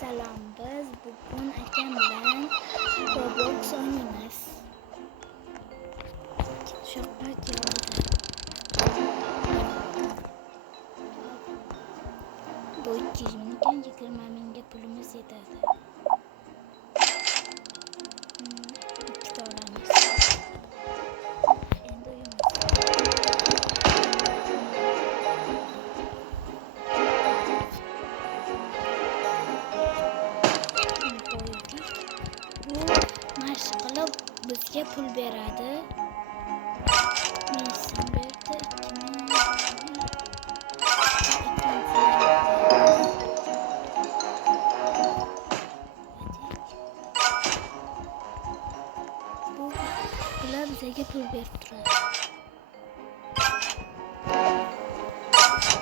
Salom, biz bugun akam bilan Roblox o'ynaymiz. Shafqat yordam. Bu 200 ming ekan, 20 mingga pulimiz yetadi. Ikkita olamiz. Endi o'yinimiz. Mashq qilib bizga pul beradi. Men sim berdi. Bu bular bizga pul berib turadi.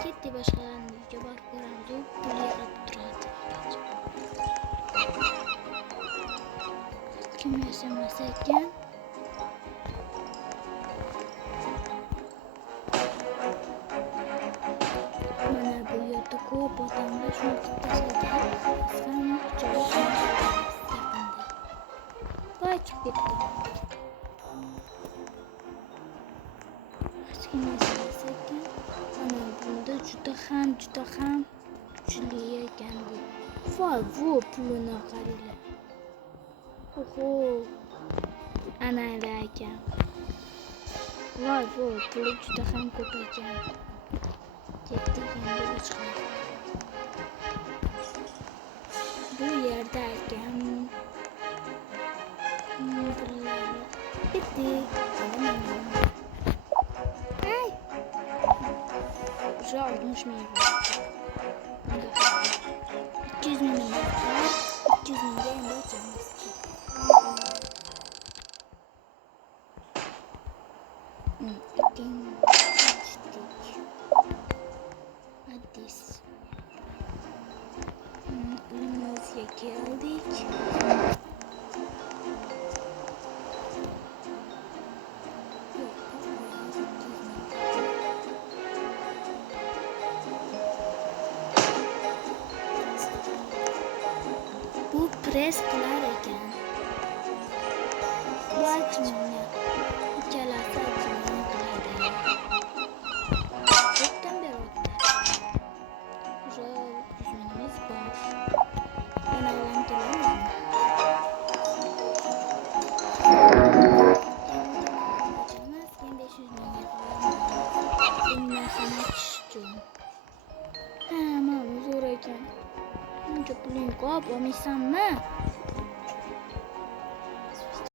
Ketdi boshqalarning uyiga borib ko'ramiz. U pul yig'ib turadi. Kim yashamasa ekan? Mana bu yerda ko'p odamlar shuni qilib tashladi. Aslan joyi yaqinda. Voy chiqib ketdi. Hech kim yashamasa ekan. Mana bunda juda ham kuchli ekan bu. Voy, bu pulini qaranglar. Oho, analar ekan. Voy, bu puli juda ham ko'p ekan. Ketdik endi chiqadi. Bu yerda ekan. Ketdik. Ay. Уже 60 ming. 200 ming. 200 mingga endi ochamiz. Addis. Uyimizga keldik. Bu press qilar ekan. Bu achmini. Ikkalasi achmini qiladi. Ko'pdan beri o'tdi. Уже 100 mingimiz bor. Yana bilan to'laymiz. Men 500 mingga qo'yaman. Bu narsani achish uchun. Ha, mana zo'r ekan. Buncha puling ko'p olmaysanmi?